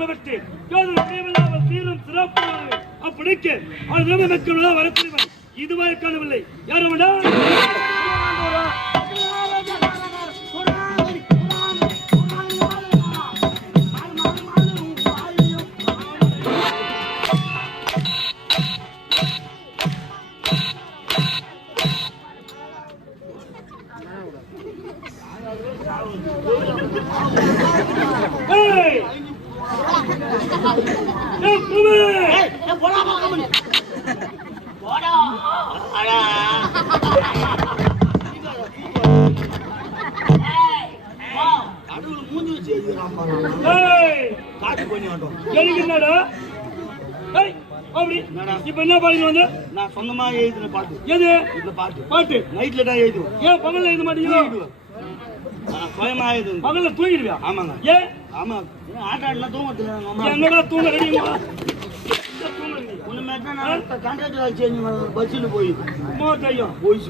சங்கர யோதனை தேவையில்லாமல் சீரும் சிறப்பாக அப்படிக்கு அவர் நிலைமை மக்கள் இதுவரை காணவில்லை. யாரும் ஏய், அப்படி. இப்ப என்ன பாடிட்டு வந்து? நான் சொந்தமா எழுதின பாட்டு. எது? இந்த பாட்டு. பாட்டு. நைட்ல தான் எழுதுவேன் ஏன் பகல்ல எழுத மாட்டீங்களோ சுயமா எழுதுவேன். பகல்ல தூங்கிடுவியா? ஆமாங்க. ஏன் ஆமா ஆட்டாடினா தூங்கத்துல எங்க அம்மா என்னடா தூங்க சேஞ்ச் பஸ்ஸில் போய் போய்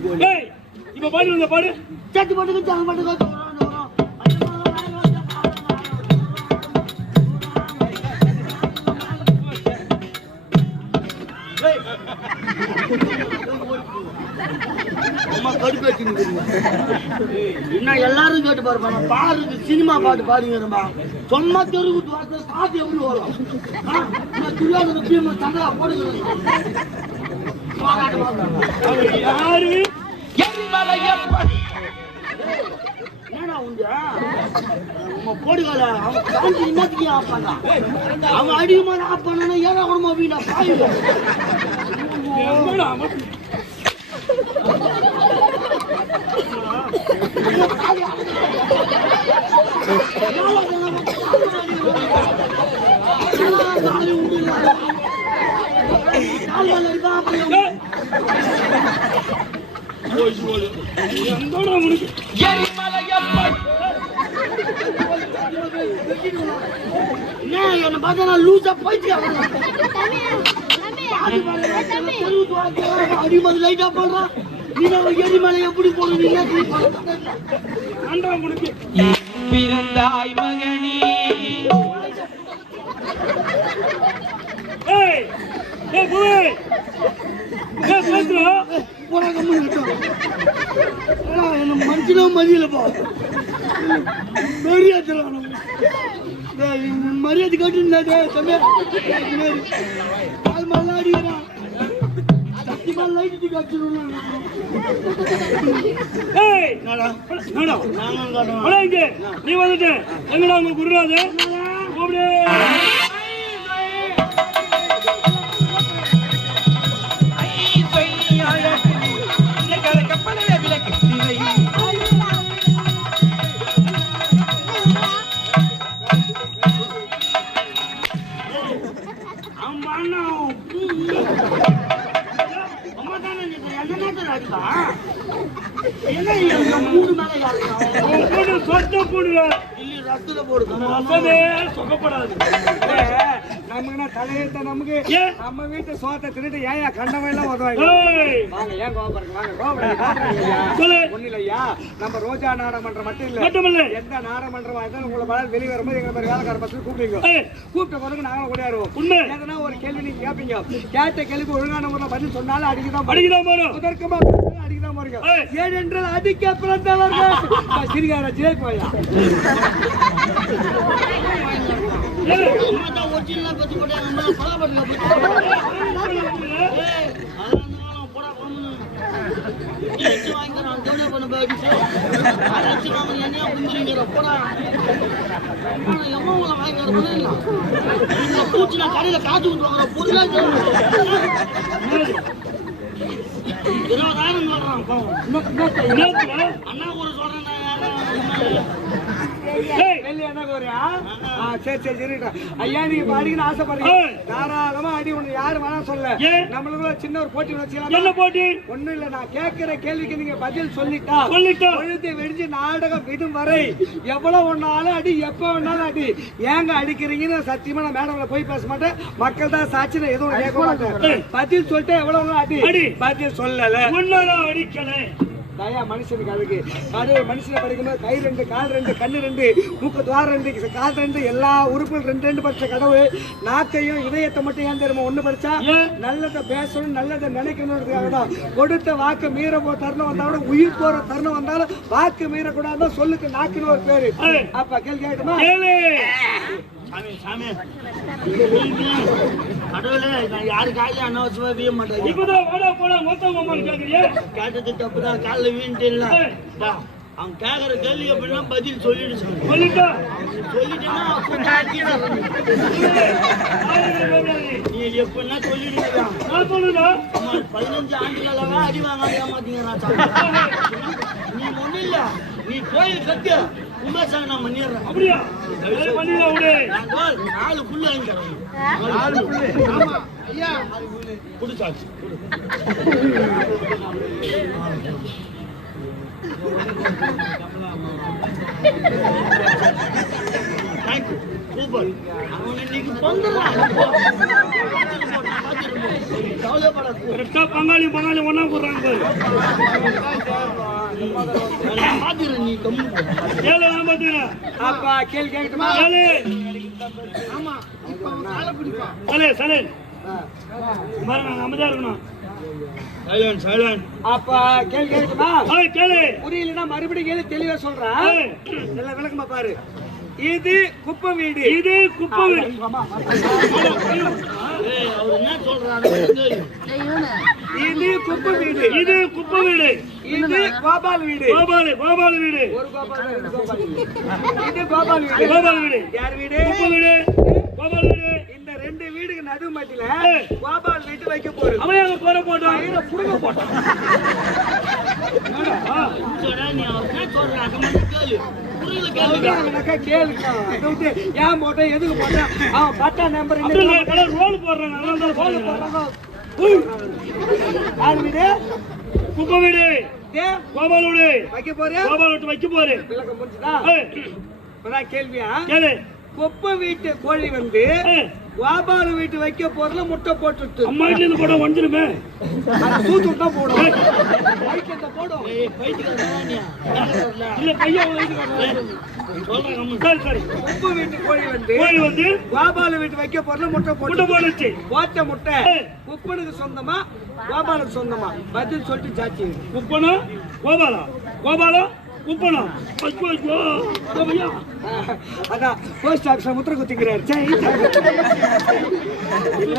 இப்ப பாடி வந்த பாடு. சட்டு பாட்டுக்கு பாட்டுக்கு. அம்மா என்ன எல்லாரும் கேட்டு பாருப்பா நான் சினிமா பாட்டு பாடுங்கிறப்பா சும்மா தெருவுட்டு வார்த்தை பாட்டு எப்படி வரும்? துரியாதன பீம சண்டா போடுகிறேன் யாரு? போடுகால அவன் காஞ்சி என்னத்துக்கு ஆஃப் பண்ணான் அவன் அதிகமான ஆஃப் பண்ணா ஏழா குடும்பம் பாயுங்க என்னடா அவன்? ஏய்! எந்தடா உனக்கு என்ன பார்த்தா லூசா போயிட்டு அடிமது லைட்டா போடுறான் நீ நான் எரிமலை எப்படி உனக்கு பிறந்தாய் மகனே. மனுஷனும் மதியலப்பா. மரியாதை மரியாதை காட்டுனா தம்பி. அது மல்லா அடிக்கிறான் சத்தியமா லைட்டு காட்டுறோம் நீ வந்துட்ட. எங்கடா உங்க குருநாத கூப்பிடு. சொத்த இல்லை ரத்துல போடுது சுகப்படாது நமக்குன்னா தலையெழுத்த நமக்கு நம்ம வீட்டு சோத்தை திருட்டு ஏன் கண்டவன் எல்லாம் உதவாங்க வாங்க ஏன் கோபப்படுங்க வாங்க கோபப்படுங்க சொல்லு. ஒண்ணு இல்லையா? நம்ம ரோஜா நாடகமன்றம் மட்டும் இல்ல. எந்த நாடகமன்றமா இருந்தாலும் உங்களை பல வெளியே வரும்போது எங்களை மாதிரி வேலைக்கார பசங்க கூப்பிடுங்க கூப்பிட்ட பிறகு நாங்களும் ஓடியாருவோம். உண்மை. எதனா ஒரு கேள்வி நீங்க கேட்பீங்க கேட்ட கேள்விக்கு ஒழுங்கான முறையில் பதில் சொன்னாலும் அடிக்கதான் அடிக்குதான் போறோம். முதற்கமா அடிக்கதான் போறீங்க ஏய். ஏனென்றால் அடிக்க பிறந்தவர்கள். இந்த பூச்சி நான் கடையில ஊத்து வாங்குற பொருளா அண்ணா ஒரு சொல்றேன் சரி சரி சரிடா ஐயா நீங்க ஆசைப்படுறீங்க. தாராளமா அடி ஒண்ணு யாரு வேணாம் சொல்ல? நம்மளுக்குள்ள சின்ன ஒரு போட்டி வச்சுக்கலாம்? என்ன போட்டி? ஒண்ணும் இல்ல நான் கேட்கிற கேள்விக்கு நீங்க பதில் சொல்லிட்டா. சொல்லிட்டா. பொழுது வெடிஞ்சு நாடகம் விடும் வரை எவ்வளவு ஒன்னாலும் அடி எப்ப வேணாலும் அடி. ஏங்க அடிக்கிறீங்கன்னு சத்தியமா நான் மேடம்ல போய் பேச மாட்டேன். மக்கள் தான் சாட்சி நான் எதுவும் கேட்க மாட்டேன். பதில் சொல்லிட்டு எவ்வளவு அடி. பதில் சொல்லல. உன்னதான் அடிக்கலை. தயா மனுஷனுக்கு அழகு கடவுள் மனுஷனை படிக்கும்போது கை ரெண்டு கால் ரெண்டு கண்ணு ரெண்டு மூக்கு துவாரம் ரெண்டு கால் ரெண்டு எல்லா உறுப்புகள் ரெண்டு ரெண்டு படிச்ச கடவுள். நாக்கையும் இதயத்தை மட்டும் ஏன் தெரியுமா? ஒண்ணு படிச்சா? நல்லதை பேசணும் நல்லதை நினைக்கணுன்றதுக்காக தான். கொடுத்த வாக்கு மீற போ தருணம் வந்தாலும் உயிர் போற தருணம் வந்தாலும் வாக்கு மீறக்கூடாது சொல்லுக்கு நாக்குன்னு ஒரு பேரு. அப்ப கேள்வி கேட்டுமா சாமி சாமி. கடவுளே நான் யாரு காலையும் அனாவசியமா வீய மாட்டேன். இப்பதான் வாடா போடா மொத்தம் மாமான்னு கேக்குறியே? கேட்டது தப்புதான் காலைல வீணிட்டு இல்ல. அவன் கேக்குற கேள்வி அப்படின்னா பதில் சொல்லிடு சொல்லிட்டா. நீ எப்படின்னா சொல்லிடுங்க நான் சொல்லுடா ஆமா, பதினஞ்சு ஆண்டுகளாக அடி. நீ இல்ல. நீ கோயில் அப்படியா? நாலு தரேன் நாலு புல்லு ஆமா. ஐயா. குடிச்சாச்சு. சூப்பர் அவன் இன்னைக்கு கரெக்டா பங்காளி பங்காளி ஒண்ணா போடுறாங்க. பாரு அப்ப கேள்வி கேட்கட்டுமா கேளு சலே சலே அமைதியா இருக்கணும் சைலண்ட் சைலண்ட் அப்ப கேள்வி கேட்கட்டுமா ஏய், கேளு புரியலன்னா மறுபடியும் கேள்வி தெளிவா சொல்றேன் நல்ல விளக்கமா பாரு. இது குப்பை வீடு. இது குப்பை வீடு. ஆமா, அவர் என்ன சொல்றாரு தெரியும். இது குப்பை வீடு. இது குப்பை வீடு. இது கோபால் வீடு. கோபாலு கோபாலு வீடு. ஒரு கோபால் ரெண்டு கோபால் வீடு. இது கோபால் வீடு. கோபால் வீடு. யார் வீடு? குப்பை வீடு. கோபால் வீடு. இந்த ரெண்டு வீடுக்கு நடு மத்தியில. கோபால் வீட்டு வைக்க போறது அவன் போற கயிறை புடுங்க போட்டான் ஏன் எதுக்கு போட்டேன் அவன் பட்டா நம்பர் ரோல் போடுறேன் அதனால குப்பை வீடு கோபால் வீடு வைக்க போறேன் கோபால் வீட்டு வைக்க போறேன் கேள்வியா குப்பை வீட்டு கோழி வந்து கோபால் வீட்டு வைக்க போறதுல முட்டை போட்டுட்டு. அம்மா வீட்டுல இருந்து போட வந்துருமே. அது தூத்து தான் போடும். மைக் இந்த போடும்? இல்ல பையன் குப்பை வீட்டு கோழி வந்து கோழி வந்து கோபால் வீட்டு வைக்க போறதுல முட்டை முட்டை போட்டு போடுச்சு போட்ட முட்டை. குப்பனுக்கு சொந்தமா? கோபாலுக்கு சொந்தமா? பதில் சொல்லிட்டு ஜாச்சி குப்பனா கோபாலா? கோபாலா? குப்பனா? ஐயோ ஐயோ இதோ அதான் போஸ்ட் ஆபீஸ்ல முத்திர குத்திக்கிறாரு சே, இல்ல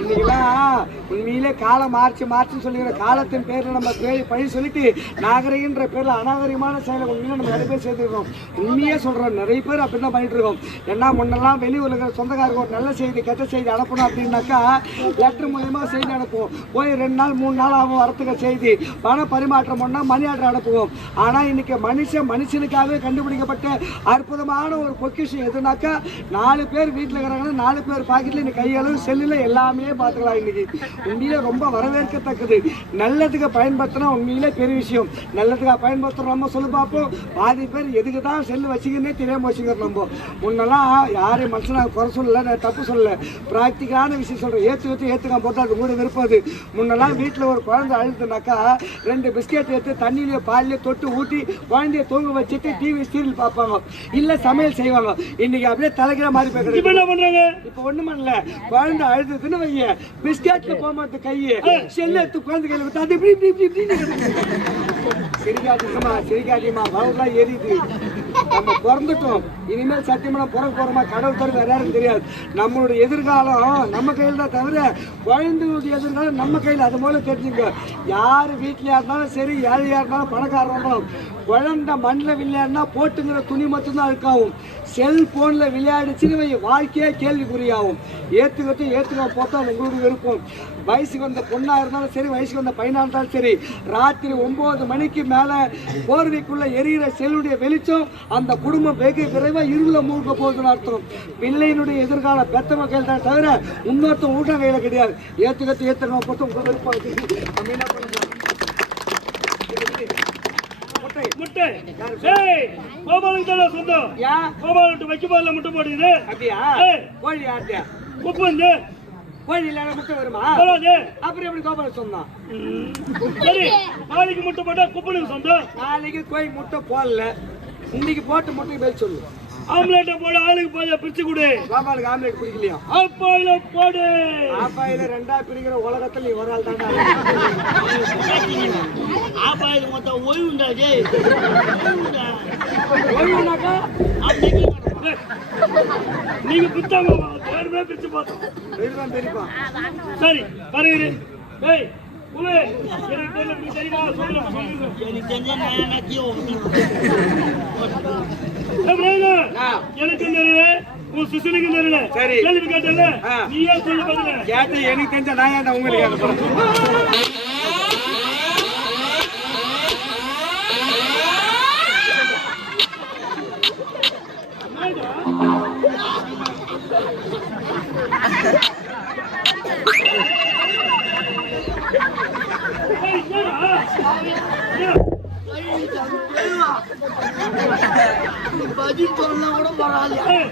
இன்னைக்கெல்லாம் உண்மையிலே காலம் மார்ச் மார்ச்னு சொல்லிக்கிற காலத்தின் பேரில் நம்ம பேர் பழி சொல்லிட்டு நாகரிகன்ற பேரில் அநாகரிகமான செயலை உண்மையில நம்ம நிறைய பேர் சேர்த்துருக்கோம். உண்மையே சொல்கிறோம் நிறைய பேர் அப்படிதான் பண்ணிட்டு இருக்கோம். ஏன்னா முன்னெல்லாம் வெளி உலக சொந்தக்காரங்க ஒரு நல்ல செய்தி கெட்ட செய்தி அனுப்பணும் அப்படின்னாக்கா லெட்டர் மூலியமா செய்தி அனுப்புவோம். போய் ரெண்டு நாள் மூணு நாள் ஆகும் வரத்துக்கு செய்தி. பண பரிமாற்றம் பண்ணா மணி ஆர்டர் அனுப்புவோம். ஆனால் இன்னைக்கு மனுஷன் மனுஷனுக்காகவே கண்டுபிடிக்கப்பட்ட அற்புதமான ஒரு பொக்கிஷம் எதுனாக்கா நாலு பேர் வீட்டில் இருக்கிறாங்கன்னா நாலு பேர் பாக்கெட்டில் இன்னைக்கு கையளவு செல்லில் எல்லாமே பார்த்துக்கலாம் இன்னைக்கு. உண்மையிலே ரொம்ப வரவேற்கத்தக்கது. நல்லதுக்கு பயன்படுத்தினா உண்மையிலே பெரிய விஷயம். நல்லதுக்காக பயன்படுத்துகிறோம் நம்ம சொல்லி பார்ப்போம் பாதி பேர் எதுக்கு தான் செல்லு வச்சுக்கன்னே தெரியாமல் வச்சுக்கிறோம் நம்ம. முன்னெல்லாம் யாரையும் மனுஷனாக குறை சொல்லல தப்பு சொல்லல. ப்ராக்டிக்கலான விஷயம் சொல்கிறேன் ஏற்று வச்சு ஏற்றுக்காம போட்டு அது கூட விருப்பது முன்னெல்லாம் வீட்டில் ஒரு குழந்தை அழுதுனாக்கா ரெண்டு பிஸ்கெட் எடுத்து தண்ணியிலே பாலிலே தொட்டு ஊட்டி குழந்தைய தூங்க வச்சுட்டு டிவி சீரியல் பார்ப்பாங்க. இல்ல சமையல் செய்வாங்க. இன்னைக்கு அப்படியே தலைக்கிற மாதிரி போய் இப்ப. என்ன பண்றாங்க? இப்ப ஒண்ணும் பண்ணல. குழந்தை அழுதுன்னு வைய பிஸ்கெட்ல போக மாட்டேன் கையை. செல்ல எடுத்து குழந்தை கையில விட்டு அது இப்படி இப்படி இப்படி. சிரிக்காதீங்கம்மா சிரிக்காதீங்கம்மா. வவுலாம் எரியுது. நம்ம பிறந்துட்டோம். இனிமேல் சத்தியமா பிறக்க போறோமா? கடவுள் தவிர வேற யாரும் தெரியாது. நம்மளுடைய எதிர்காலம் நம்ம கையில் தான் தவிர குழந்தைகளுடைய எதிர்காலம் நம்ம கையில். அது போல தெரிஞ்சுங்க. யார் வீட்லயா இருந்தாலும் சரி இருந்தாலும் பணக்காரா இருந்தாலும் குழந்தை மண்ணில் விளையாடினா போட்டுங்கிற துணி மட்டும்தான் அழுக்காகும் செல்போனில் விளையாடிச்சுன்னு இவன் வாழ்க்கையே கேள்விக்குறியாகும் ஏற்றுக்கிட்டு ஏற்றுக்க போட்டா உங்களுக்கு விருப்பம். வயசுக்கு வந்த பொண்ணாக இருந்தாலும் சரி வயசுக்கு வந்த பையனாக இருந்தாலும் சரி ராத்திரி ஒம்பது மணிக்கு மேலே போர்வைக்குள்ளே எரியிற செல்லுடைய வெளிச்சம் அந்த குடும்பம் வெகு விரைவாக இருவில் மூழ்க போகுதுன்னு அர்த்தம். பிள்ளையினுடைய எதிர்கால பெத்த மக்கள் தான் தவிர இன்னொருத்தன் ஊட்ட கையில் கிடையாது. ஏற்றுக்கத்து ஏற்றுக்க போட்டு உங்களுக்கு விருப்பம். இருக்கு. நம்ம என்ன முட்டை ஏய் கோபாலுக்கு தானே சொந்தம். ஏன் கோபால் விட்டு வைக்க போதில்ல முட்டை போடுது. அப்படியா. கோழி ஆட்டியா குப்பை வந்து. கோழி இல்லாத முட்டை வருமா? வராது. அப்புறம் எப்படி கோபால சொன்னான் சரி நாளைக்கு முட்டை போட்டா குப்பனுக்கு சொந்தம். நாளைக்கு கோழி முட்டை போடல. இன்னைக்கு போட்டு முட்டைக்கு பேர் சொல்லு. ஆம்லேட்டை போட ஆளுக்கு போய் பிரிச்சு கொடு. கோபாலுக்கு ஆம்லேட் பிடிக்கலையா? அப்பாயில போடு. ஆப்பாயில ரெண்டா பிரிக்கிற உலகத்துல ஒரு ஆள் தாண்டா ஆபாயில் மொத்தம் ஓய்வுண்டா டேய். ஓய்வுண்டா. ஓய்வுனாக்கா? நீங்க புத்தாங்க வேறுமே பிரிச்சு பார்த்தோம். பெரியப்பா பெரியப்பா சரி வருகிறே ஏய் எனக்கு தெரியுமா? உன் சிசுனுக்கு தெரியல. சரி. கேள்வி கேட்டல. நீ ஏன் சொல்லு பதில. கேட்டு எனக்கு தெரிஞ்ச நான் உங்களுக்கு அனுப்புறேன் ஏய், என்னடா? ஏன்? பதில் சொன்னா கூட பரவாயில்ல ஏய்,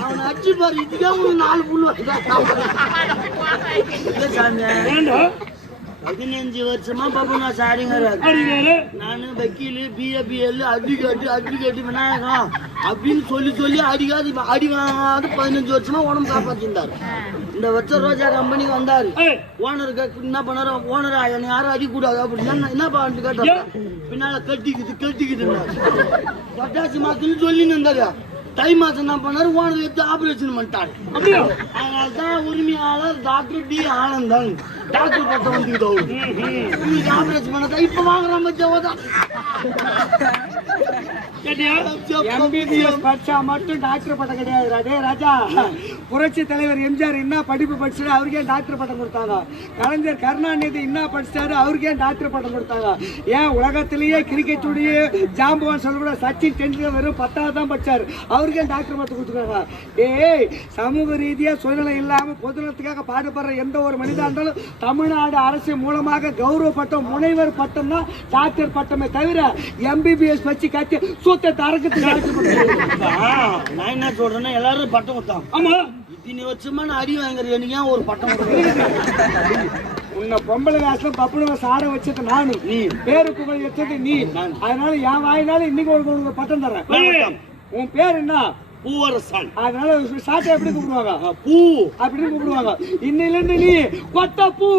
அவனை பாரு ஒரு நாலு புல்லு இல்ல சாமி பதினஞ்சு வருஷமா பாபு நான் சாரிங்கிறாரு நானு வக்கீலு BA BL advocate advocate Vinayagam அப்படின்னு சொல்லி சொல்லி அடிக்காது அடி வாங்காது பதினஞ்சு வருஷமா உடம்பு காப்பாத்திருந்தாரு. இந்த வருஷம் ரோஜா கம்பெனிக்கு வந்தாரு. ஓனருக்கு என்ன பண்ணாரு? ஓனர் என்னை யாரும் அடிக்கூடாது அப்படின்னு என்ன பண்ணிட்டு கேட்டாரு? பின்னால கட்டிக்குது கட்டிக்குதுன்னாரு பட்டாசு மாசம்னு சொல்லி இருந்தாரு. தை மாசம் என்ன பண்ணாரு? ஓனர் எடுத்து ஆபரேஷன் பண்ணிட்டாரு. அதனால தான் உரிமையாளர் டாக்டர் டி ஆனந்தன். டாக்டர் பட்டம் வந்துக்கிட்டு? இன்னைக்கு ஆபரேஷன் பண்ணதா இப்ப வாங்குறான் கேட்டியா? எம்பிபிஎஸ் படிச்சா மட்டும் டாக்டர் பட்டம் கிடையாது. ராஜா. புரட்சி தலைவர் எம்ஜிஆர் என்ன படிப்பு படிச்சாரு அவருக்கே டாக்டர் பட்டம் கொடுத்தாங்க? கலைஞர் கருணாநிதி என்ன படிச்சாரு அவருக்கே டாக்டர் பட்டம் கொடுத்தாங்க? ஏன் உலகத்திலேயே கிரிக்கெட்டுடைய ஜாம்பவான் சொல்லக்கூட சச்சின் டெண்டுல்கர் வெறும் பத்தாவது தான் படிச்சாரு அவருக்கே டாக்டர் பட்டம் கொடுத்துருக்காங்க? டேய் சமூக ரீதியா சுயநலம் இல்லாம பொதுநலத்துக்காக பாடுபடுற எந்த ஒரு மனிதா இருந்தாலும் தமிழ்நாடு அரசு மூலமாக கௌரவ பட்டம் முனைவர் பட்டம் தான் டாக்டர் பட்டமே தவிர எம்பிபிஎஸ் வச்சு கட்டி சூத்த பட்டம் நான் என்ன சொல்றேன்னா எல்லாரும் பட்டம் கொடுத்தான் ஆமா. இத்தனை வருஷமா நான் அடி வாங்குறேன் ஏன் ஒரு பட்டம்? உன்னை பொம்பளை காசுல பப்புனவை சாட வச்சது நானு. நீ. பேரு புகழ் வச்சது நீ. அதனால என் வாயினால இன்னைக்கு ஒரு உனக்கு பட்டம் தர்றேன். உன் பேர் என்ன? பூவரசன். அதனால சாட்டை எப்படி கூப்பிடுவாங்க? பூ. அப்படின்னு கூப்பிடுவாங்க. இன்னையில இருந்து நீ கொட்ட பூ.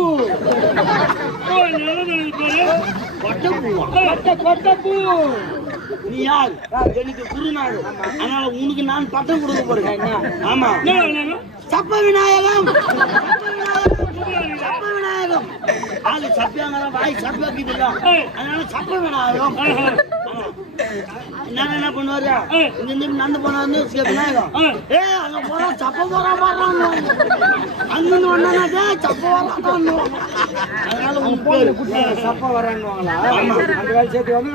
கொட்ட கொட்ட பூ. நீ யார்? எனக்கு குருநாடு. அதனால உனக்கு நான் பட்டம் கொடுக்க போறேன். ஆமா? சப்ப விநாயகம். சப்ப விநாயகம் ஆளு சப்பியாங்க வாய் சப்பியாக்கிட்டு ஏய். அதனால சப்ப விநாயகம். நான் என்ன பண்ணுவாரு. இங்க இருந்து நடந்து போனாரு விநாயகம். ஏய் அங்க போறா சப்ப போறா பாடுறான் அங்கிருந்து வந்தானா சப்ப வரான் அதனால உன் பேரு. சப்ப வரான்னுவாங்களா? அந்த வேலை சேர்த்து வந்து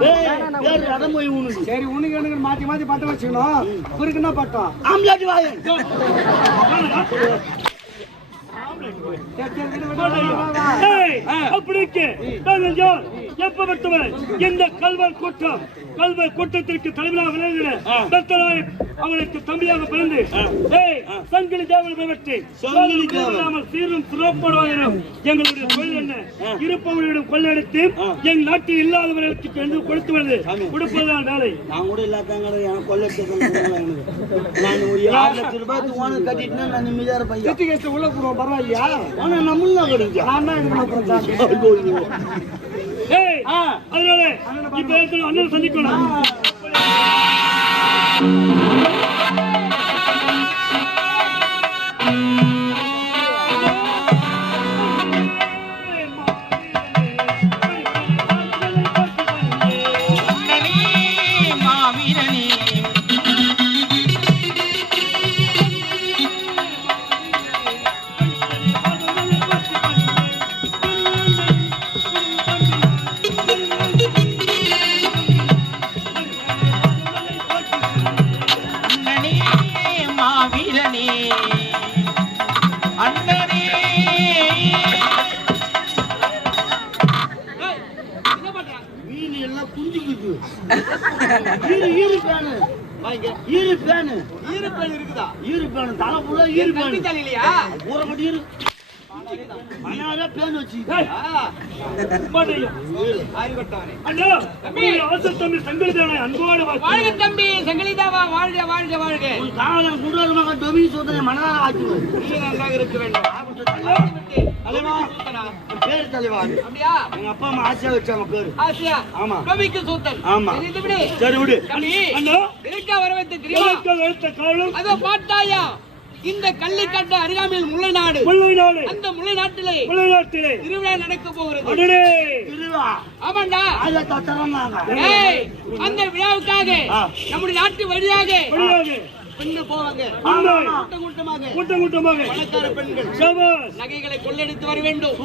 பேரு இடம் போய் உனக்கு சரி உனக்கு எனக்கு மாத்தி மாத்தி பட்டம் வச்சுக்கணும். குறுக்குன்னா பட்டம் ஆம்லேட் வாயன் சரி, சரி, விடு, விடு, விடு, வா, வா. ஏய், அப்படிக்கு நாங்கள் எப்பப்பட்டவர் இந்த கல்வர் கூட்டம் கல்வர் கூட்டத்திற்கு தலைவராக தத்தனாய் அவனுக்கு தம்பியாக பிறந்து சங்கிலி தேவன் பெற்று. இல்லாமல் சீரும் சிறப்படாயிரும் எங்களுடைய தொழில் என்ன? இருப்பவர்களிடம் கொள்ளையடித்து என் நாட்டில் இல்லாதவர்களுக்கு என்று கொடுத்து வருது. கொடுப்பதுதான் வேலை. நான் கூட இல்லாதாங்க எனக்கு கொள்ள எனக்கு நான் ஒரு ஆறு லட்சம் ஓனர் கட்டிட்டு நான் நிம்மதியா இருப்பேன் வெற்றி கேஸ்ல உள்ள போடுவோம் பரவாயில்லையா? ஆனா நம்மள கிடைக்கும் நான் தான் இது பண்ண போறேன் ஏய் அதனால இப்ப அண்ணன் சந்திக்கணும். மாவீரனே அண்ணனே. மீன் எல்லாம் குஞ்சுக்குது. ஈரு ஈரு பேனு ஈரு பேனு ஈரு பேன் இருக்குதா? ஈரு பேனு தலை ஃபுல்லா ஈரு பேனு இல்லையா ஊற மட்டும் ஈரு மனாரே பேன் வச்சு. ஏய், மாட்டையா. அண்ணா, உங்களுடைய ஆசை தம்பி சங்கரிதானை அன்போடு வாழ்க வாழ்த்து. தம்பி சங்கலிதாவா? வாழ்க வாழ்க வாழ்க. உன் காவலன் குண்டர் மகன் டொமி சோதனை மனதார ஆக்குவேன் நீ நன்றாக இருக்க வேண்டும். தலைவா. என் பேரு தலைவா அப்படியா? எங்க அப்பா அம்மா ஆசையா வச்சாங்க பேரு. ஆசியா? ஆமா. கவிக்கு சூத்தன். ஆமா. சரி, விடு. அண்ணா, தெரியுமா அதோ பாட்டாயா? இந்த கள்ளிக்கட்ட அருகாமையில் முல்லை நாடு. முல்லை நாடு. அந்த முல்லை நாட்டிலே முல்லை நாட்டிலே. திருவிழா நடக்க போகிறது. அடடே. திருவா ஆமாண்டா. ராஜா தரமாங்க ஏய் அந்த விழாவுக்காக. நம்முடைய நாட்டு வழியாக பெண்கள் போவாங்க. கூட்டம் கூட்டமாக கூட்டம் கூட்டமாக பணக்கார பெண்கள். சபாஸ் நகைகளை கொள்ளடித்து வர வேண்டும்.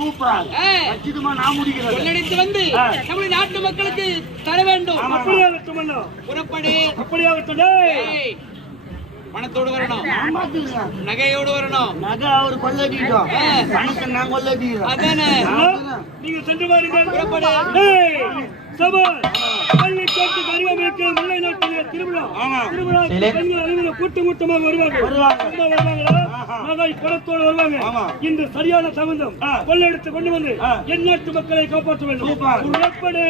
கொள்ளடித்து வந்து நம்முடைய நாட்டு மக்களுக்கு தர வேண்டும். அப்படியாகட்டும் அண்ணா புறப்படு அப்படியாகட்டும் டேய். ஏய், பணத்தோடு வரணும். நகையோடு வரணும். நகை அவர் கொள்ளடிட்டோம் பணத்தை நான் கொள்ளடிக்கிறேன். அதானே. அண்ணா, நீங்க சென்று பாருங்கள். புறப்படு. டேய், சபாஸ் பள்ளிக்கோட்டு கருவமைக்கு முல்லை நாட்டிலே திருவிழா. திருவிழா பெண்கள் அனைவரும் கூட்டம் கூட்டமாக வருவாங்க. வருவாங்களா நகை பணத்தோடு வருவாங்க. இன்று சரியான சம்பந்தம். கொள்ளையடித்து கொண்டு வந்து என் நாட்டு மக்களை காப்பாற்ற வேண்டும். புறப்படு.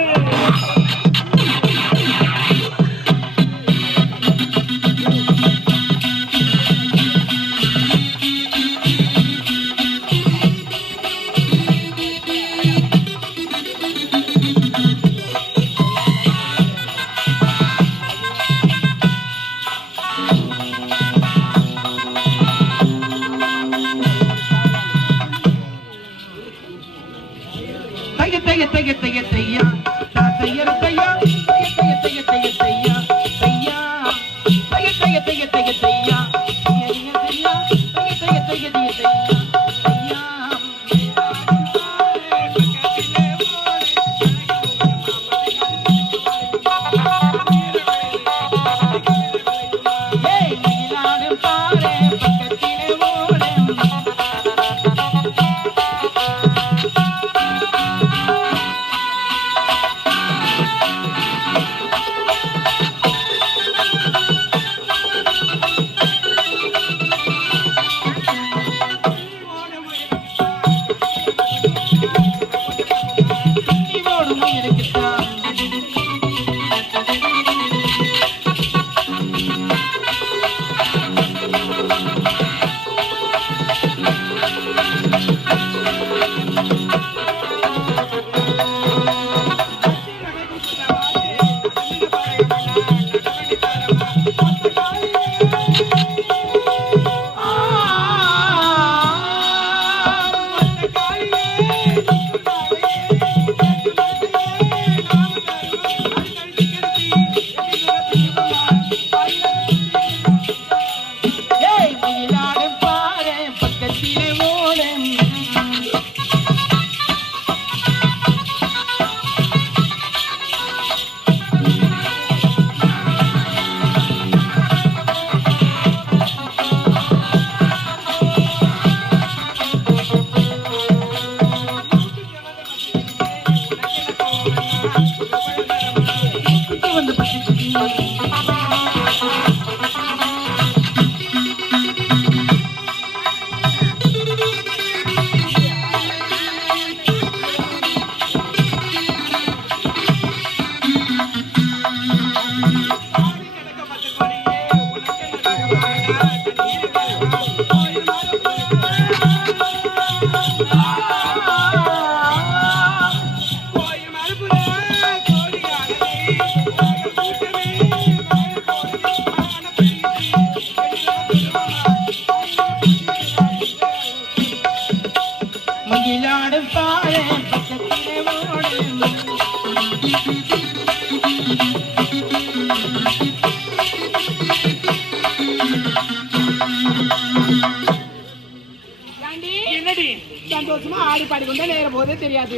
போதே தெரியாது.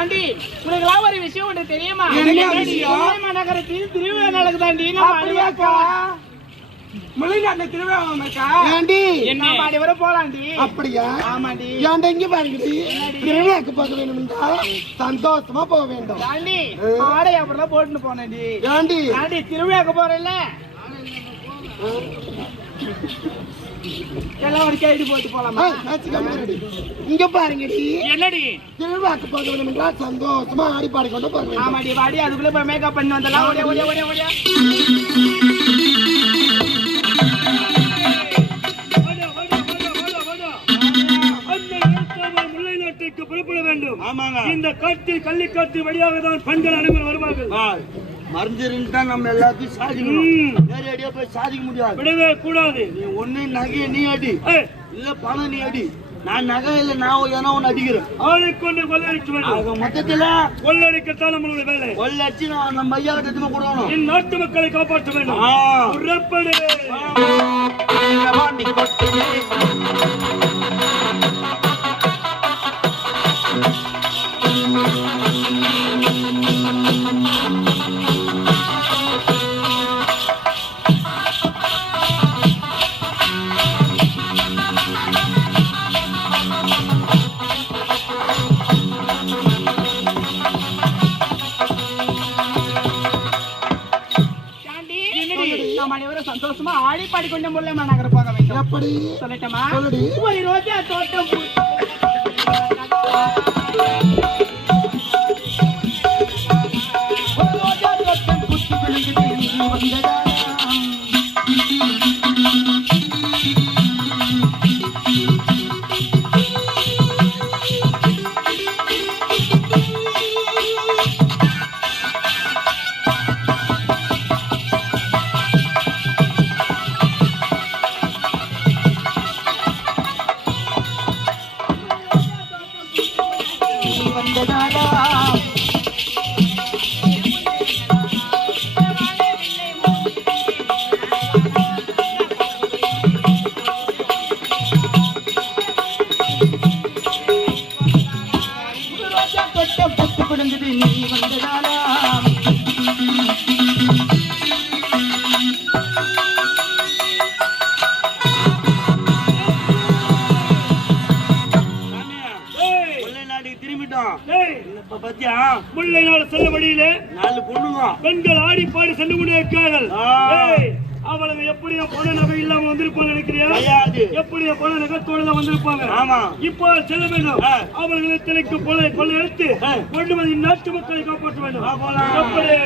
ஏண்டி உனக்கு ஒரு விஷயம் ஒன்று தெரியுமா? என்ன மாநகரத்தில் திருவிழா நடக்குதாண்டி மலைநாட்டுல திருவிழா இருக்கா ஏண்டி நம்ம அடி வர போலாண்டி. அப்படியா? ஆமாண்டி. ஏன்டா இங்க பாருங்கடி? திருவிழாக்கு போக வேணும்டா. சந்தோஷமா போக வேண்டும். ஏண்டி ஆடை அப்புறம் போட்டுன்னு போனேன்டி ஏண்டி? ஏண்டி திருவிழாக்கு போறேன்ல எல்லாம் ஒரு கைடு போட்டு போலாமா? இங்க பாருங்கடி என்னடி? திருவிழாக்கு போக வேண்டும் என்றால் சந்தோஷமா ஆடி பாடி கொண்டு போக வேண்டும் ஆமாடி வாடி அதுக்குள்ள போய் மேக்கப் பண்ணி வந்தலாம். அந்த நேரத்தில் முல்லை நாட்டுக்கு புறப்பட வேண்டும். இந்த காட்டில் கள்ளிக்காட்டு வழியாக தான் பெண்கள் அனைவரும் வருவார்கள். மறைஞ்சிருந்து தான் நம்ம எல்லாத்தையும் சாதிக்கணும். ம். நேரடியா போய் சாதிக்க முடியாது. விடவே கூடாது. நீ ஒண்ணு நகையை நீ அடி. இல்ல பணம் நீ அடி. நான் நகை இல்ல நான் ஏன்னா ஒண்ணு அடிக்கிறேன். ஆளை கொண்டு கொள்ளையடிக்க வேண்டும் மொத்தத்துல கொள்ளடிக்கத்தான் நம்மளுடைய வேலை? லட்சம் நான் நம்ம ஐயா கிட்ட கொடுக்கணும் என் நாட்டு மக்களை காப்பாற்ற வேண்டும். புறப்படு. ஆடி பாடி கொண்டு முல்லை நகர் போக வேண்டும். எப்படி? சொல்லட்டுமா? சொல்லுடி. ஒரு ரோஜா தோட்டம் பூ- ஏய், பெண்கள் ஆடி பாடி சென்று கொண்டே இருக்கார்கள். அவளுங்க எப்படியோ பண நகை இல்லாம வந்திருப்பாங்க நினைக்கிறியா? எப்படியோ பண நகத்தோட தான் வந்திருப்பாங்க. ஆமா. இப்போ செல்ல வேண்டும். அவர்களை திரைக்கு கொள்ளை கொள்ளை எடுத்து. கொண்டு வந்து நாட்டு மக்களை காப்பாற்ற வேண்டும். எப்படி?